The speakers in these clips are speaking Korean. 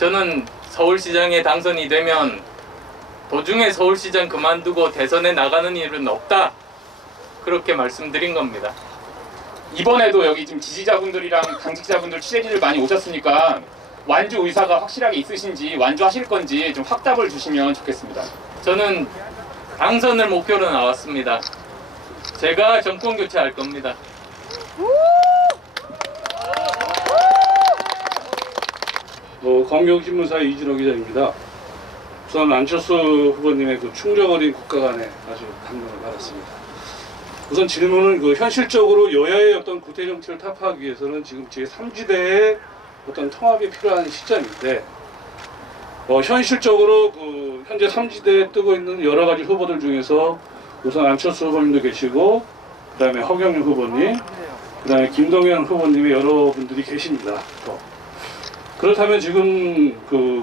저는 서울시장에 당선이 되면 도중에 서울시장 그만두고 대선에 나가는 일은 없다, 그렇게 말씀드린 겁니다. 이번에도 여기 지금 지지자분들이랑 당직자분들 취재진들 많이 오셨으니까 완주 의사가 확실하게 있으신지, 완주하실 건지 좀 확답을 주시면 좋겠습니다. 저는 당선을 목표로 나왔습니다. 제가 정권 교체할 겁니다. 검경신문사의 이진호 기자입니다. 우선 안철수 후보님의 그 충정 어린 국가관에 아주 감명을 받았습니다. 우선 질문은 현실적으로 여야의 어떤 구태 정치를 타파하기 위해서는 지금 제3지대의 어떤 통합이 필요한 시점인데, 현실적으로 현재 3지대에 뜨고 있는 여러 가지 후보들 중에서 우선 안철수 후보님도 계시고, 그다음에 허경영 후보님, 그다음에 김동연 후보님의 여러분들이 계십니다. 그렇다면 지금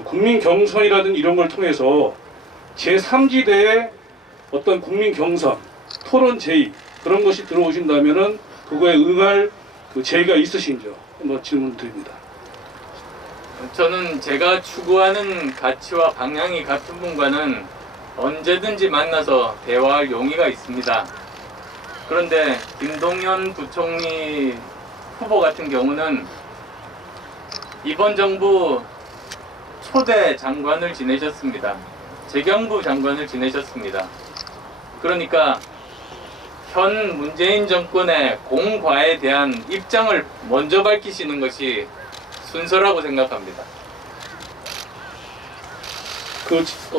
국민 경선이라든 이런 걸 통해서 제3지대의 어떤 국민 경선, 토론 제의 그런 것이 들어오신다면은 그거에 응할 제의가 있으신지 한번 질문드립니다. 저는 제가 추구하는 가치와 방향이 같은 분과는 언제든지 만나서 대화할 용의가 있습니다. 그런데 김동연 부총리 후보 같은 경우는 이번 정부 초대 장관을 지내셨습니다. 재경부 장관을 지내셨습니다. 그러니까 현 문재인 정권의 공과에 대한 입장을 먼저 밝히시는 것이 순서라고 생각합니다.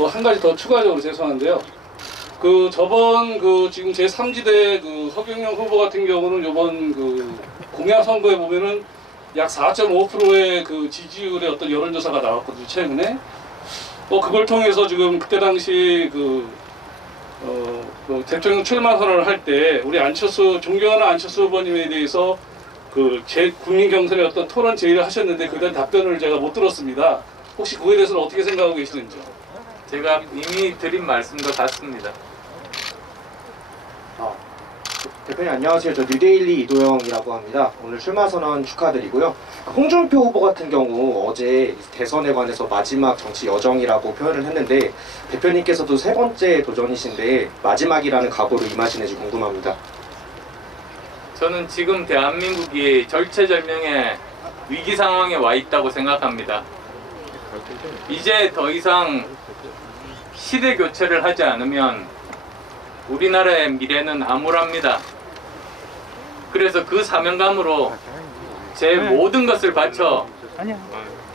한 가지 더 추가적으로 죄송한데요. 저번 지금 제3지대 허경영 후보 같은 경우는 이번 공약 선거에 보면은 약 4.5%의 지지율의 어떤 여론조사가 나왔거든요, 최근에. 그걸 통해서 지금 그때 당시 대통령 출마 선언을 할 때 우리 존경하는 안철수 후보님에 대해서 국민 경선의 어떤 토론 제의를 하셨는데 그에 대한 답변을 제가 못 들었습니다. 혹시 그거에 대해서는 어떻게 생각하고 계시는지요? 제가 이미 드린 말씀과 같습니다. 대표님 안녕하세요. 저 뉴데일리 이도영이라고 합니다. 오늘 출마 선언 축하드리고요. 홍준표 후보 같은 경우 어제 대선에 관해서 마지막 정치 여정이라고 표현을 했는데, 대표님께서도 세 번째 도전이신데 마지막이라는 각오로 임하시는지 궁금합니다. 저는 지금 대한민국이 절체절명의 위기 상황에 와 있다고 생각합니다. 이제 더 이상 시대 교체를 하지 않으면 우리나라의 미래는 암울합니다. 그래서 그 사명감으로 제 모든 것을 바쳐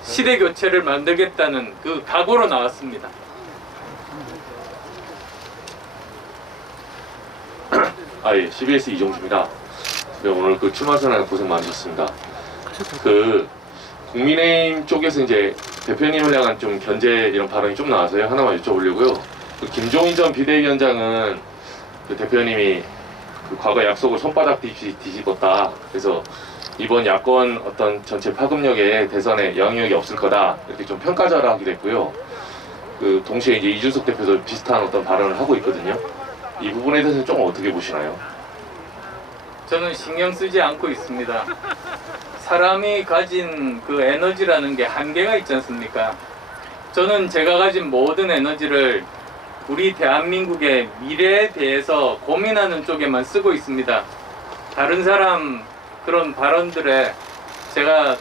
시대 교체를 만들겠다는 그 각오로 나왔습니다. 예, CBS 이종수입니다. 네, 오늘 출마 선언 고생 많으셨습니다. 국민의힘 쪽에서 이제 대표님을 향한 좀 견제 이런 발언이 좀 나와서요. 하나만 여쭤보려고요. 김종인 전 비대위원장은 대표님이 과거 약속을 손바닥 뒤집었다. 그래서 이번 야권 어떤 전체 파급력에 대선에 영향력이 없을 거다. 이렇게 좀 평가절하 하기도 했고요. 동시에 이제 이준석 대표도 비슷한 어떤 발언을 하고 있거든요. 이 부분에 대해서는 좀 어떻게 보시나요? 저는 신경 쓰지 않고 있습니다. 사람이 가진 에너지라는 게 한계가 있지 않습니까? 저는 제가 가진 모든 에너지를 우리 대한민국의 미래에 대해서 고민하는 쪽에만 쓰고 있습니다. 다른 사람 그런 발언들에 제가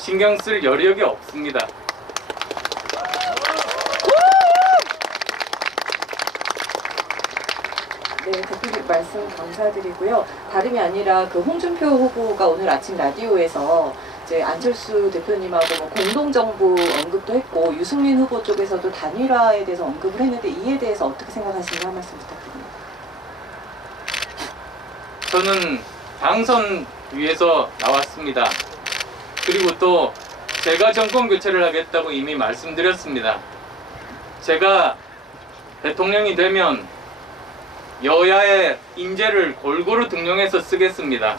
신경 쓸 여력이 없습니다. 네, 대표님 말씀 감사드리고요. 다름이 아니라 홍준표 후보가 오늘 아침 라디오에서 이제 안철수 대표님하고 공동정부 언급도 했고, 유승민 후보 쪽에서도 단일화에 대해서 언급을 했는데, 이에 대해서 어떻게 생각하시는지 한 말씀 부탁드립니다. 저는 당선 위해서 나왔습니다. 그리고 또 제가 정권 교체를 하겠다고 이미 말씀드렸습니다. 제가 대통령이 되면 여야의 인재를 골고루 등용해서 쓰겠습니다.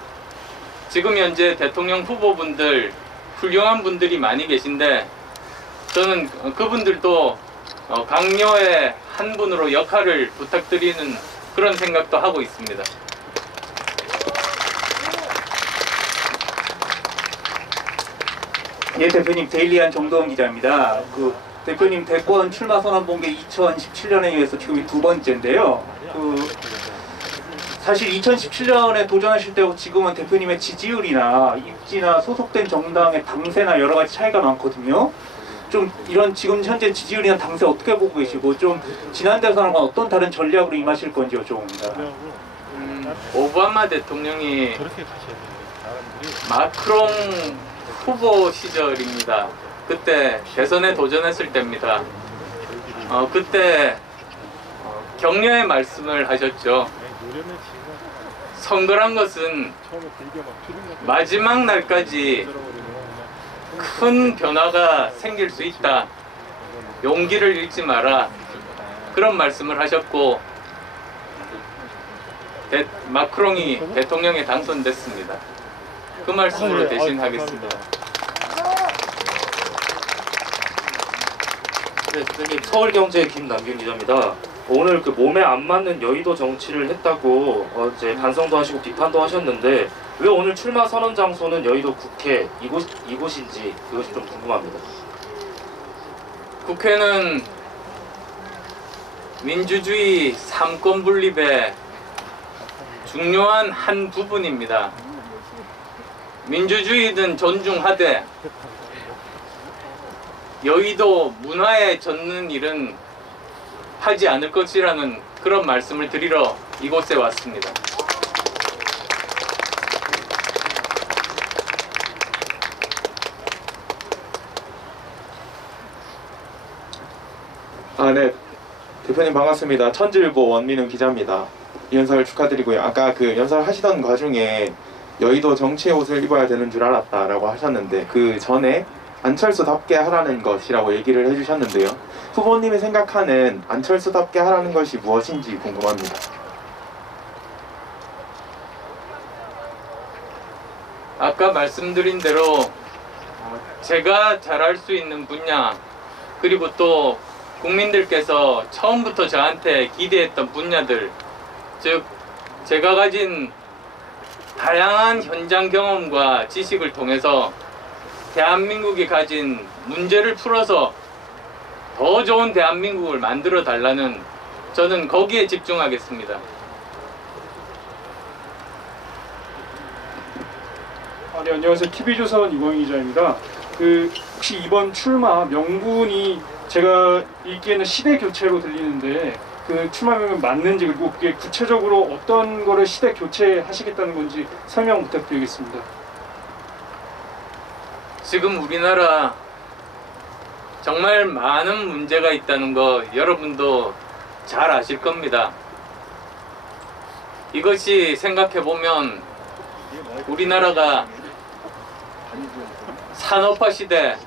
지금 현재 대통령 후보분들 훌륭한 분들이 많이 계신데, 저는 그분들도 강요의 한 분으로 역할을 부탁드리는 그런 생각도 하고 있습니다. 예, 대표님 데일리한 정도원 기자입니다. 그 대표님 대권 출마 선언 본 게 2017년에 이어서 지금 두 번째인데요. 사실 2017년에 도전하실 때하고 지금은 대표님의 지지율이나 입지나 소속된 정당의 당세나 여러 가지 차이가 많거든요. 좀 이런 지금 현재 지지율이나 당세 어떻게 보고 계시고 좀 지난 대선과 어떤 다른 전략으로 임하실 건지 여쭤봅니다. 오바마 대통령이 마크롱 후보 시절입니다. 그때 대선에 도전했을 때입니다. 그때 격려의 말씀을 하셨죠. 선거란 것은 마지막 날까지 큰 변화가 생길 수 있다. 용기를 잃지 마라. 그런 말씀을 하셨고 마크롱이 대통령에 당선됐습니다. 그 말씀으로 대신하겠습니다. 네, 대표님 서울경제 김남균 기자입니다. 오늘 그 몸에 안 맞는 여의도 정치를 했다고 어제 반성도 하시고 비판도 하셨는데 왜 오늘 출마 선언 장소는 여의도 국회 이곳인지 그것이 좀 궁금합니다. 국회는 민주주의 삼권 분립의 중요한 한 부분입니다. 민주주의든 존중하되 여의도 문화에 젖는 일은 하지 않을 것이라는 그런 말씀을 드리러 이곳에 왔습니다. 네. 대표님 반갑습니다. 천지일보 원민훈 기자입니다. 연설 축하드리고요. 아까 그 연설하시던 과중에 여의도 정치의 옷을 입어야 되는 줄 알았다라고 하셨는데 그 전에 안철수답게 하라는 것이라고 얘기를 해주셨는데요. 후보님이 생각하는 안철수답게 하라는 것이 무엇인지 궁금합니다. 아까 말씀드린 대로 제가 잘할 수 있는 분야 그리고 또 국민들께서 처음부터 저한테 기대했던 분야들, 즉 제가 가진 다양한 현장 경험과 지식을 통해서 대한민국이 가진 문제를 풀어서 더 좋은 대한민국을 만들어 달라는, 저는 거기에 집중하겠습니다. 네, 안녕하세요. TV조선 이광희 기자입니다. 혹시 이번 출마 명분이 제가 읽기에는 시대 교체로 들리는데 그 출마명은 맞는지, 그리고 그게 구체적으로 어떤 거를 시대 교체하시겠다는 건지 설명 부탁드리겠습니다. 지금 우리나라 정말 많은 문제가 있다는 거 여러분도 잘 아실 겁니다. 이것이 생각해보면 우리나라가 산업화 시대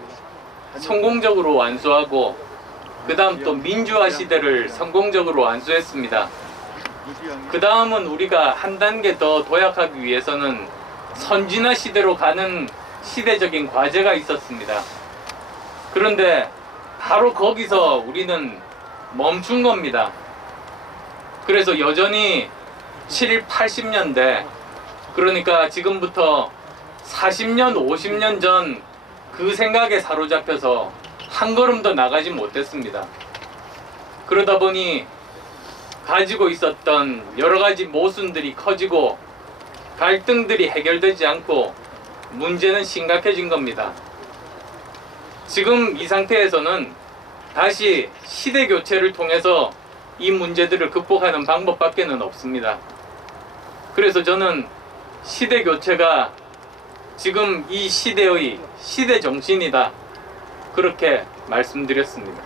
성공적으로 완수하고 그 다음 또 민주화 시대를 성공적으로 완수했습니다. 그 다음은 우리가 한 단계 더 도약하기 위해서는 선진화 시대로 가는 시대적인 과제가 있었습니다. 그런데 바로 거기서 우리는 멈춘 겁니다. 그래서 여전히 7, 80년대, 그러니까 지금부터 40년, 50년 전 그 생각에 사로잡혀서 한 걸음 더 나가지 못했습니다. 그러다 보니 가지고 있었던 여러 가지 모순들이 커지고 갈등들이 해결되지 않고 문제는 심각해진 겁니다. 지금 이 상태에서는 다시 시대 교체를 통해서 이 문제들을 극복하는 방법밖에는 없습니다. 그래서 저는 시대 교체가 지금 이 시대의 시대 정신이다, 그렇게 말씀드렸습니다.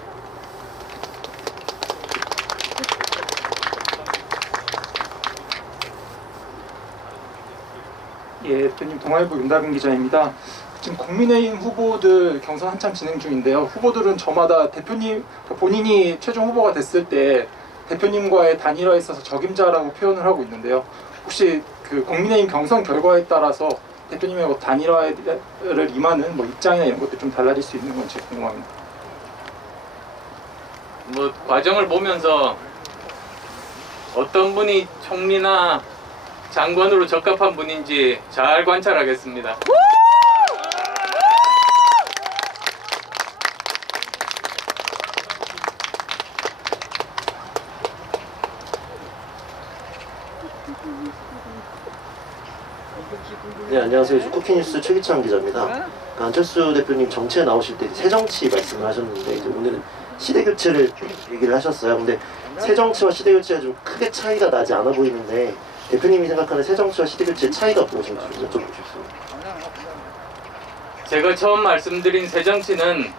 예, 대표님 동아일보 윤다근 기자입니다. 지금 국민의힘 후보들 경선 한참 진행 중인데요. 후보들은 저마다 대표님, 본인이 최종 후보가 됐을 때 대표님과의 단일화에 있어서 적임자라고 표현을 하고 있는데요. 혹시 그 국민의힘 경선 결과에 따라서 대표님의 단일화를 임하는 입장이나 이런 것도 좀 달라질 수 있는 건지 궁금합니다. 과정을 보면서 어떤 분이 총리나 장관으로 적합한 분인지 잘 관찰하겠습니다. 네, 안녕하세요. 쿠키뉴스 최기창 기자입니다. 안철수 대표님 정치에 나오실 때 새정치 말씀을 하셨는데 이제 오늘은 시대 교체를 얘기를 하셨어요. 근데 새정치와 시대 교체가 좀 크게 차이가 나지 않아 보이는데 대표님이 생각하는 새정치와 시대 교체의 차이가 무엇인지 좀 여쭤보고 싶습니다. 제가 처음 말씀드린 새정치는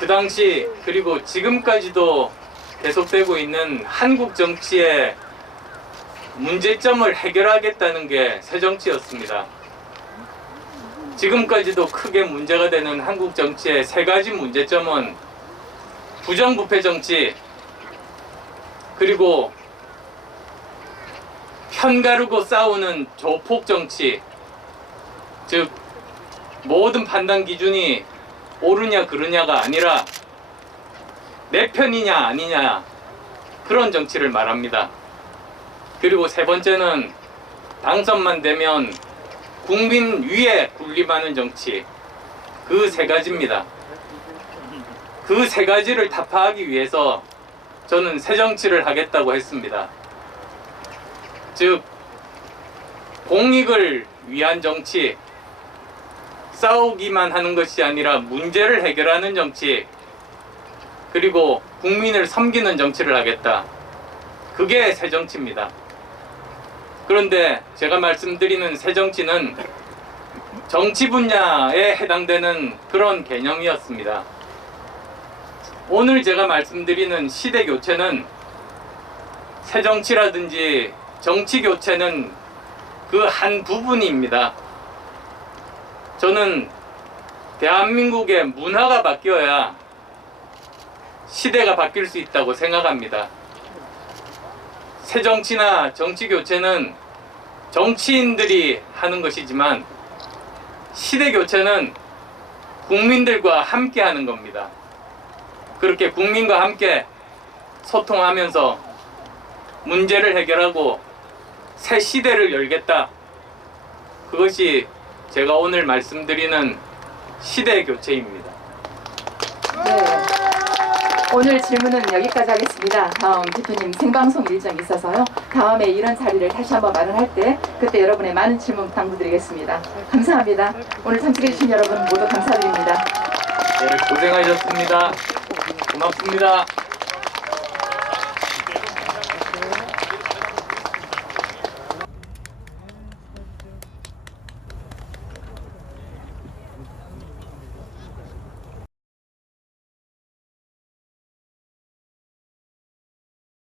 그 당시 그리고 지금까지도 계속되고 있는 한국 정치의 문제점을 해결하겠다는 게 새정치였습니다. 지금까지도 크게 문제가 되는 한국 정치의 세 가지 문제점은 부정부패 정치, 그리고 편가르고 싸우는 조폭 정치, 즉 모든 판단 기준이 옳으냐 그르냐가 아니라 내 편이냐 아니냐 그런 정치를 말합니다. 그리고 세 번째는 당선만 되면 국민 위에 군림하는 정치, 그 세 가지입니다. 그 세 가지를 타파하기 위해서 저는 새 정치를 하겠다고 했습니다. 즉 공익을 위한 정치, 싸우기만 하는 것이 아니라 문제를 해결하는 정치, 그리고 국민을 섬기는 정치를 하겠다. 그게 새 정치입니다. 그런데 제가 말씀드리는 새 정치는 정치 분야에 해당되는 그런 개념이었습니다. 오늘 제가 말씀드리는 시대 교체는 새 정치라든지 정치 교체는 그 한 부분입니다. 저는 대한민국의 문화가 바뀌어야 시대가 바뀔 수 있다고 생각합니다. 새 정치나 정치 교체는 정치인들이 하는 것이지만 시대 교체는 국민들과 함께 하는 겁니다. 그렇게 국민과 함께 소통하면서 문제를 해결하고 새 시대를 열겠다. 그것이 제가 오늘 말씀드리는 시대 교체입니다. 네. 오늘 질문은 여기까지 하겠습니다. 다음 대표님 생방송 일정이 있어서요. 다음에 이런 자리를 다시 한번 마련할 때 그때 여러분의 많은 질문 당부드리겠습니다. 감사합니다. 오늘 참석해주신 여러분 모두 감사드립니다. 네, 고생하셨습니다. 고맙습니다.